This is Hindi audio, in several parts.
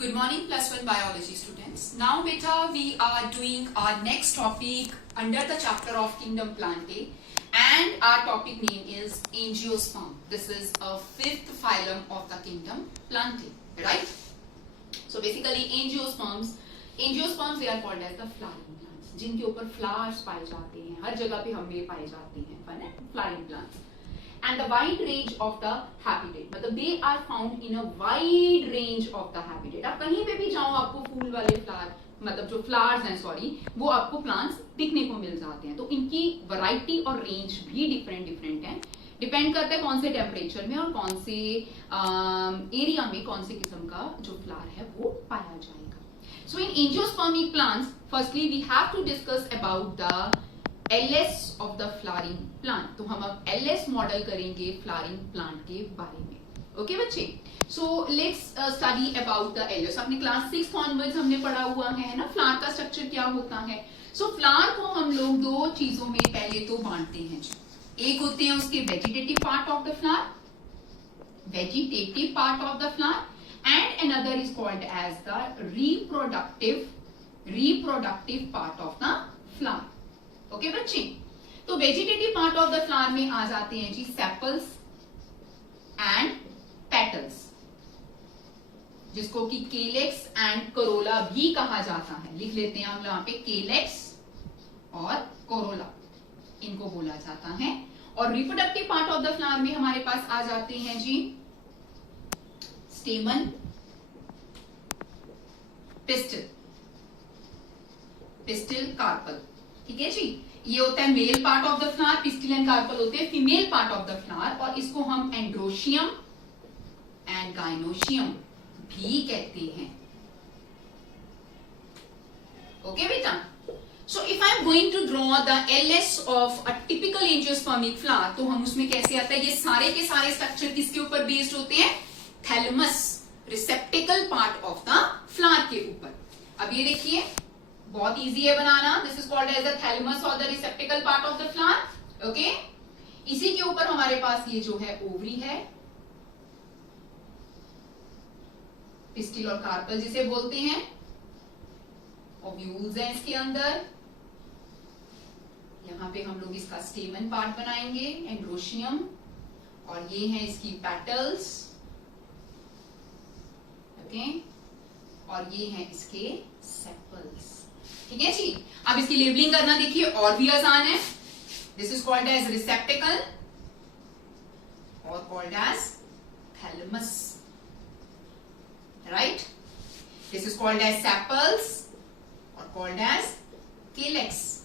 Good morning, plus one biology students. Now, beta, we are doing our next topic under the chapter of Kingdom Plantae, and our topic name is Angiosperm. This is a fifth phylum of the Kingdom Plantae, right? So basically, angiosperms they are called as the flowering plants, जिनके ऊपर flowers पाए जाते हैं, हर जगह पे हम ये पाए जाते हैं, है ना? Flowering plants. And the wide range of the habitat, मतलब they are found in a wide range of the habitat. आप कहीं पे भी जाओ आपको फूल वाले फ्लावर, मतलब जो फ्लावर्स हैं सॉरी, वो आपको प्लांट्स दिखने को मिल जाते हैं. तो इनकी वैरायटी और रेंज भी डिफरेंट है. डिपेंड करता है कौन से टेम्परेचर में और कौन से एरिया में कौन से किस्म का जो फ्लावर है वो पाया जाएगा. So in angiospermic plants, firstly we have to discuss about the LS of the flowering plant. तो हम अब LS मॉडल करेंगे फ्लावरिंग प्लांट के बारे में. ओके बच्चे, so let's study about the LS. अपने क्लास 6 ऑनवर्ड्स हमने पढ़ा हुआ है ना, फ्लावर का स्ट्रक्चर क्या होता है. सो फ्लावर को हम लोग दो चीजों में पहले तो बांटते हैं. एक होते हैं उसके vegetative part of the flower, vegetative part of the flower, and another is called as the reproductive part of the flower. Okay बच्चे, तो vegetative part of the flower में आ जाते हैं जी सेपल्स एंड पेटल्स, जिसको कि केलेक्स एंड कोरोला भी कहा जाता है. लिख लेते हैं हम यहाँ पे, केलेक्स और कोरोला इनको बोला जाता है. और reproductive part of the flower में हमारे पास आ जाते हैं जी स्टेमन, पिस्टिल, कार्पल. ठीक है जी, ये होता है male part of the flower, pistil and carpel होते हैं female part of the flower, और इसको हम एंड्रोशियम एंड गाइनोशियम भी कहते हैं. ओके बेटा, so if I am going to draw the LS of a typical angiospermic flower, तो हम उसमें कैसे आता है, ये सारे के सारे स्ट्रक्चर किसके ऊपर बेस्ड होते हैं, thalamus, receptacle part of the flower के ऊपर. अब ये देखिए बहुत इजी है बनाना. This is called as the thalamus और the receptacle part of the flower. Okay, इसी के ऊपर हमारे पास ये जो है ओवरी है, पिस्टिल और कार्पल जिसे बोलते हैं, ओव्यूल्स हैं इसके अंदर. यहां पे हम लोग इसका स्टेमन पार्ट बनाएंगे, एंड्रोशियम, और ये है इसकी पेटल्स. ओके, और ये है इसके सेपल्स. ठीक है जी, अब इसकी लेबलिंग करना देखिए और भी आसान है. This is called as receptacle और called as thalamus, right. This is called as sepals और called as calyx.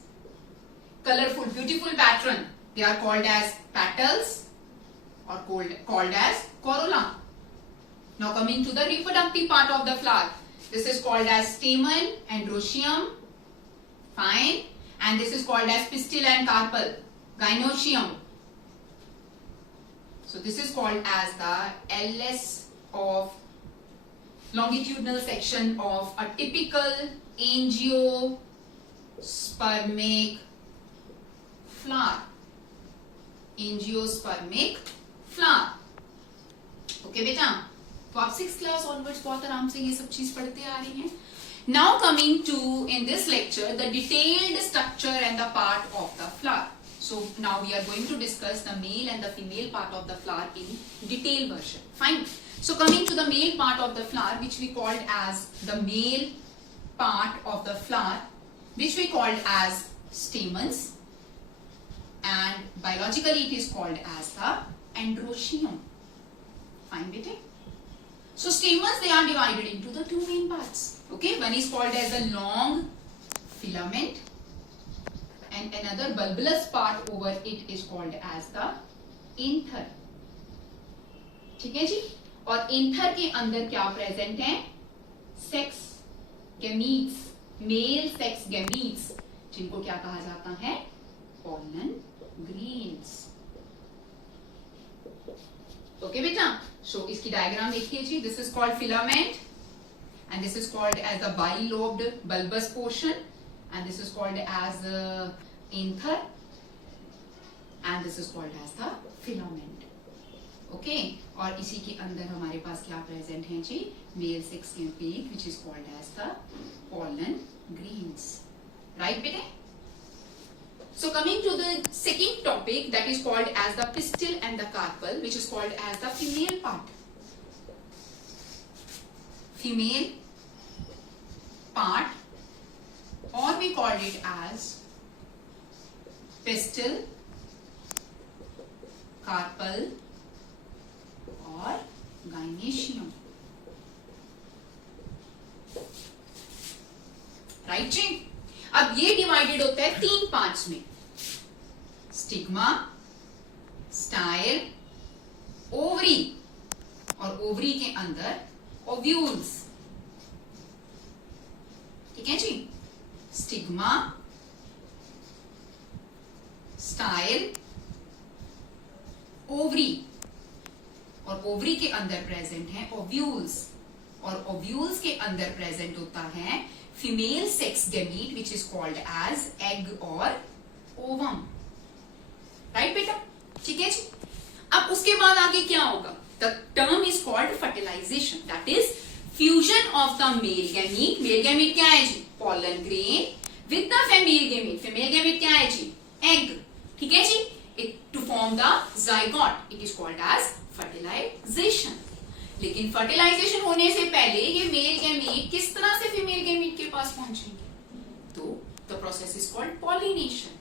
Colourful beautiful pattern, they are called as petals और called as corolla. Now coming to the reproductive part of the flower, this is called as stamen, androecium, fine, and this is called as pistil and carpel, gynoecium. So this is called as the LS of longitudinal section of a typical angiospermic flower. Angiospermic flower. Okay बेटा, तो आप 6th क्लास ऑनवर्ड्स बहुत आराम से ये सब चीज पढ़ते आ रही हैं. Now coming to in this lecture the detailed structure and the part of the flower. So now we are going to discuss the male and the female part of the flower in detail version. Fine. So coming to the male part of the flower which we called as the male part of the flower, which we called as stamens, and biologically it is called as the androecium. Fine bete. So stamens, they are divided into the two main parts. Okay, one is called as a long filament, and another bulbous part over it is called as the anther. ठीक है जी, और एंथर के अंदर क्या प्रेजेंट है, sex gametes, male sex gametes, जिनको क्या कहा जाता है, पॉलन ग्रेन्स. ओके बेटा, सो इसकी डायग्राम देखिए जी. This is called filament and this is called as the bilobed bulbous portion, and this is called as anther, and this is called as the filament. Okay और इसी के अंदर हमारे पास क्या प्रेजेंट है जी, male sex gamete which is called as the pollen grains. Right बेटे? So coming to the second topic that is called as the pistil and the carpel, which is called as the female part. Female part, or we called it as pistil, carpel और gynoecium. राइट जी. अब ये डिवाइडेड होता है 3 पार्ट्स में, स्टिग्मा, स्टाइल, ओवरी, और ओवरी के अंदर ओव्यूल्स. ठीक है जी. स्टिग्मा, स्टाइल, ओवरी, और ओवरी के अंदर प्रेजेंट है ओव्यूल्स, और ओव्यूल्स के अंदर प्रेजेंट होता है female sex gamete which is called as egg और ओवम. राइट बेटा? ठीक है जी. अब उसके बाद आगे क्या होगा? The term is called fertilisation, that is fusion of the male gamete. Male gamete क्या है जी? Pollen grain with the female gamete. Female gamete क्या है जी? एग. ठीक है जी. It to form the zygote. It is called as fertilisation. लेकिन फर्टिलाइजेशन होने से पहले ये मेल गैमीट किस तरह से फीमेल गैमीट के पास पहुंचेंगे? तो the process is called pollination.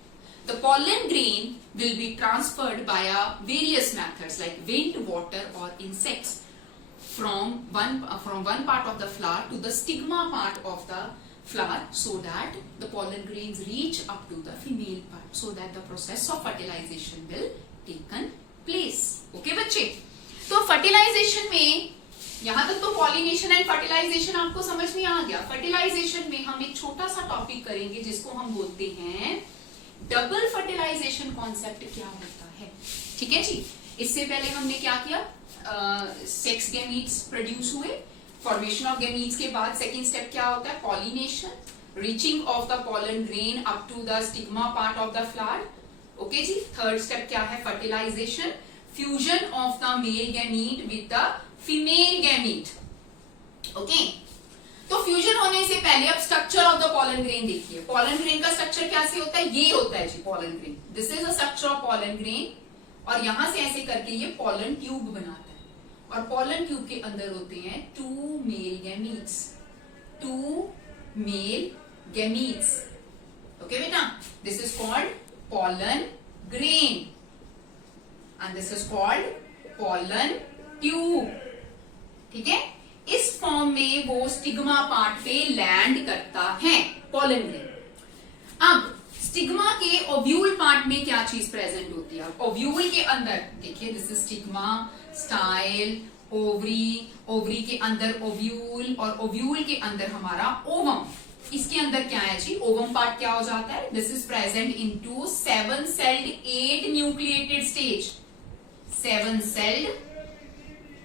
The pollen grain will be transferred via various methods like wind, water or insects from one part of the flower to the stigma part of the flower, so that the pollen grains reach up to the female part, so that the process of fertilization will taken place. Okay बच्चे? तो फर्टिलाइजेशन में यहां तक तो पॉलिनेशन एंड फर्टिलाइजेशन आपको समझ में आ गया. फर्टिलाइजेशन में हम एक छोटा सा टॉपिक करेंगे जिसको हम बोलते हैं डबल फर्टिलाइजेशन. कॉन्सेप्ट क्या होता है? ठीक है जी. इससे पहले हमने क्या किया? सेक्स गैमीट्स प्रोड्यूस हुए. फॉर्मेशन ऑफ गैमीट्स के बाद सेकेंड स्टेप क्या होता है? Pollination, reaching of the pollen grain up to the stigma part of the flower. Okay जी. थर्ड स्टेप क्या है? Fertilization, fusion of the male gamete with the female gamete. Okay? तो फ्यूजन होने से पहले अब structure of the pollen grain देखिए. पॉलन ग्रेन का स्ट्रक्चर कैसे होता है? ये होता है जी pollen grain. This is a structure of pollen grain, और यहां से ऐसे करके ये पॉलन ट्यूब बनाता है, और पॉलन ट्यूब के अंदर होते हैं 2 male gametes. 2 male gametes. Okay बेटा? This is called pollen grain and this is called pollen tube. ठीक है? इस फॉर्म में वो स्टिग्मा पार्ट पे लैंड करता है पॉलन ग्रेन. अब स्टिग्मा के ओव्यूल पार्ट में क्या चीज प्रेजेंट होती है? ओव्यूल के अंदर देखिए, this is stigma, style, ovary, ovary के अंदर ओव्यूल, और ओव्यूल के अंदर हमारा ओवम. इसके अंदर क्या है जी? ओवम पार्ट क्या हो जाता है? This is present into 7 sailed 8 nucleated stage. 7 sailed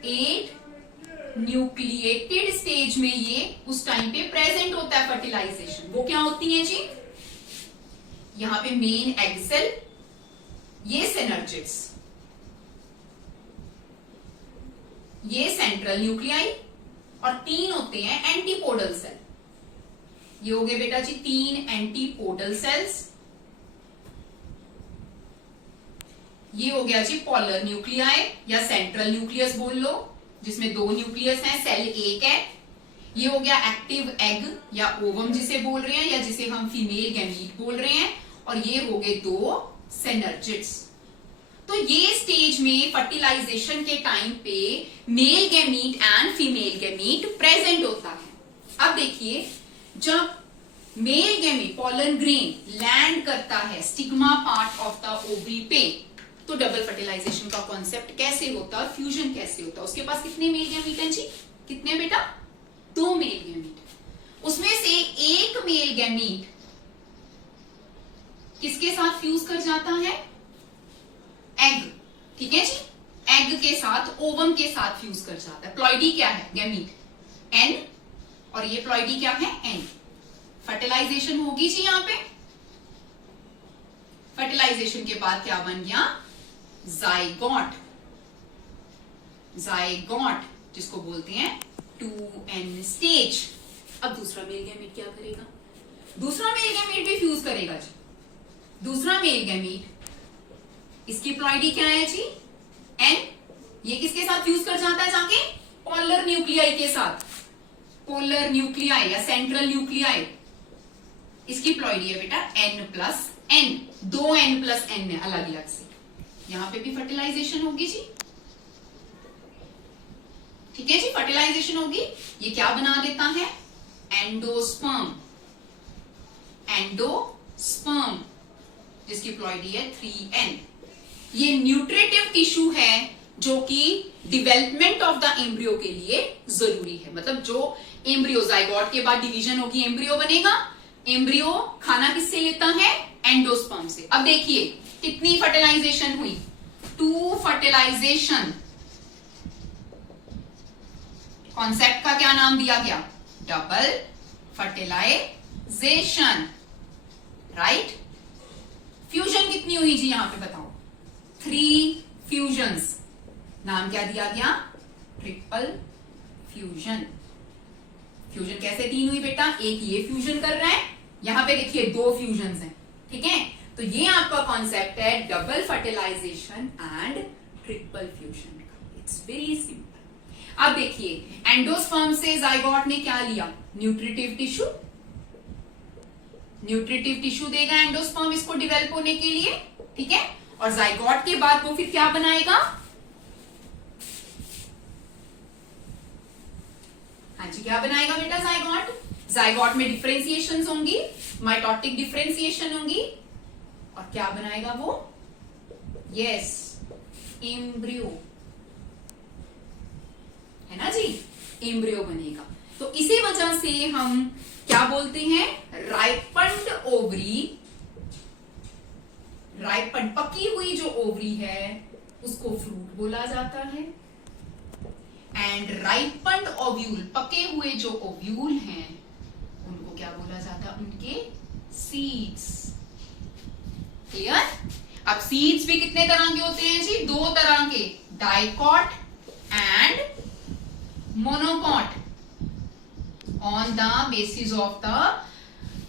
8 nucleated stage में ये उस टाइम पे प्रेजेंट होता है फर्टिलाइजेशन. वो क्या होती है जी? यहां पे मेन एग सेल, ये सिनर्जिड्स, ये सेंट्रल न्यूक्लियाई, और 3 होते हैं एंटीपोडल सेल. ये हो गए बेटा जी 3 एंटीपोडल सेल्स. ये हो गया जी पॉलर न्यूक्लियाई या सेंट्रल न्यूक्लियस बोल लो, जिसमें 2 न्यूक्लियस हैं, सेल 1 है. ये हो गया एक्टिव एग या ओवम जिसे बोल रहे हैं, या जिसे हम फीमेल गैमीट बोल रहे हैं, और ये हो गए 2 सिनर्जिड्स. तो ये स्टेज में फर्टिलाइजेशन के टाइम पे male gamete and female gamete present होता है. अब देखिए, जब male gamete pollen grain land करता है stigma part of the ovary पे, तो डबल फर्टिलाइजेशन का कॉन्सेप्ट कैसे होता है, फ्यूजन कैसे होता है? उसके पास कितने मेल गैमीट हैं जी? कितने बेटा? 2 मेल गैमीट. उसमें से एक मेल गैमीट किसके साथ फ्यूज कर जाता है? एग. ठीक है जी. एग के साथ, ओवम के साथ फ्यूज कर जाता है. प्लॉइडी क्या है? गैमीट एन, और ये प्लॉइडी क्या है? एन. फर्टिलाइजेशन होगी जी यहां पे. फर्टिलाइजेशन के बाद क्या बन गया? जाइगोट. जाइगोट जिसको बोलते हैं 2n स्टेज। अब दूसरा मेल गैमीट क्या करेगा? दूसरा मेल गैमीट भी फ्यूज करेगा जी। दूसरा मेल गैमीट, इसकी प्लॉइडी क्या है जी? n। ये किसके साथ फ्यूज कर जाता है जाके? पोलर न्यूक्लियाई के साथ। पोलर न्यूक्लियाई या सेंट्रल न्यूक्लियाई, इसकी प्लॉइडी है बेटा n+n। 2n+n है अलग अलग से। यहां पे भी फर्टिलाइजेशन होगी जी, ठीक है जी, फर्टिलाइजेशन होगी। ये क्या बना देता है? एंडोस्पर्म। एंडोस्पर्म जिसकी प्लॉइडी है 3n। ये न्यूट्रिटिव टिश्यू है जो कि डेवलपमेंट ऑफ द एम्ब्रियो के लिए जरूरी है। मतलब जो एम्ब्रियो, जाइगोट के बाद डिवीजन होगी, एम्ब्रियो बनेगा। एम्ब्रियो खाना किससे लेता है? एंडोस्पर्म से। अब देखिए कितनी फर्टिलाइजेशन हुई? 2 फर्टिलाइजेशन। कॉन्सेप्ट का क्या नाम दिया गया? Double fertilisation, right. फ्यूजन कितनी हुई जी यहां पे बताओ? 3 फ्यूजन्स। नाम क्या दिया गया? Triple fusion. फ्यूजन कैसे 3 हुई बेटा? एक ये फ्यूजन कर रहा है, यहां पे देखिए 2 फ्यूजन्स हैं, ठीक है। तो ये आपका कॉन्सेप्ट है double fertilization and triple fusion. It's very simple. अब देखिए एंडोस्पर्म से जाइगोट ने क्या लिया? Nutritive tissue. न्यूट्रिटिव टिश्यू देगा एंडोस्पर्म इसको डेवलप होने के लिए, ठीक है। और जाइगोट के बाद वो फिर क्या बनाएगा? हाँ जी, क्या बनाएगा बेटा जाइगोट? जाइगोट में डिफरेंशिएशन होंगी, माइटोटिक डिफरेंशिएशन होंगी, और क्या बनाएगा वो? यस, एम्ब्रियो, है ना जी, एम्ब्रियो बनेगा। तो इसी वजह से हम क्या बोलते हैं? राइपन्ड ओवरी। राइपन्ड, पकी हुई जो ओवरी है उसको फ्रूट बोला जाता है। एंड राइपन्ड ओव्यूल, पके हुए जो ओव्यूल हैं उनको क्या बोला जाता है? उनके सीड्स। क्लियर? अब सीड्स भी कितने तरह के होते हैं जी? 2 तरह के, dicot and monocot, on the basis of the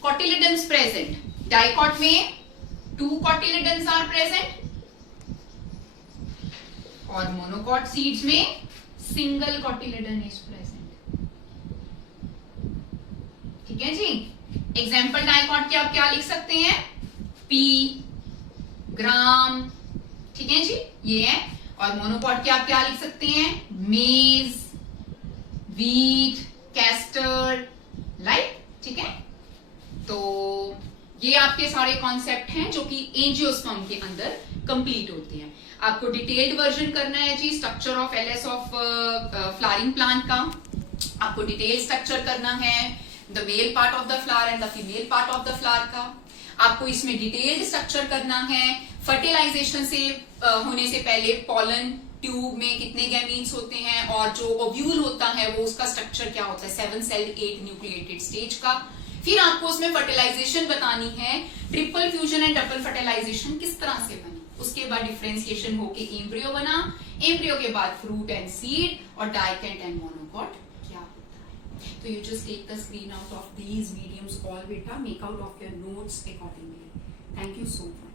cotyledons present. Dicot में 2 कोटिलिडन्स आर प्रेजेंट और मोनोकॉट सीड्स में सिंगल कोटिलिडन इज प्रेजेंट, ठीक है जी। एग्जाम्पल डाइकॉट के आप क्या लिख सकते हैं? पी, ग्राम, ठीक है जी, ये है। और मोनोकॉट के आप क्या लिख सकते हैं? मेज, वीट, कैस्टर, लाइक, ठीक है। तो ये आपके सारे कॉन्सेप्ट हैं जो कि एंजियोस्पर्म के अंदर कंप्लीट होते हैं। आपको डिटेल्ड वर्जन करना है जी structure of LS of flowering plant का। आपको डिटेल स्ट्रक्चर करना है the male part of the flower and the female part of the flower का। आपको इसमें डिटेल्ड स्ट्रक्चर करना है फर्टिलाइजेशन से होने से पहले पॉलन ट्यूब में कितने गैमीन्स होते हैं और जो ओव्यूल होता है वो उसका स्ट्रक्चर क्या होता है 7 सेल्ड 8 न्यूक्लिएटेड स्टेज का। फिर आपको उसमें फर्टिलाइजेशन बतानी है, triple fusion and double fertilization किस तरह से बनी, उसके बाद डिफरेंशिएशन होके एम्ब्रियो बना, एम्ब्रियो के बाद फ्रूट एंड सीड और डाइकेट एंड मोनोकॉट क्या होता है। तो you just take the screen out of these mediums all बेटा, make out of your notes accordingly. Thank you so much.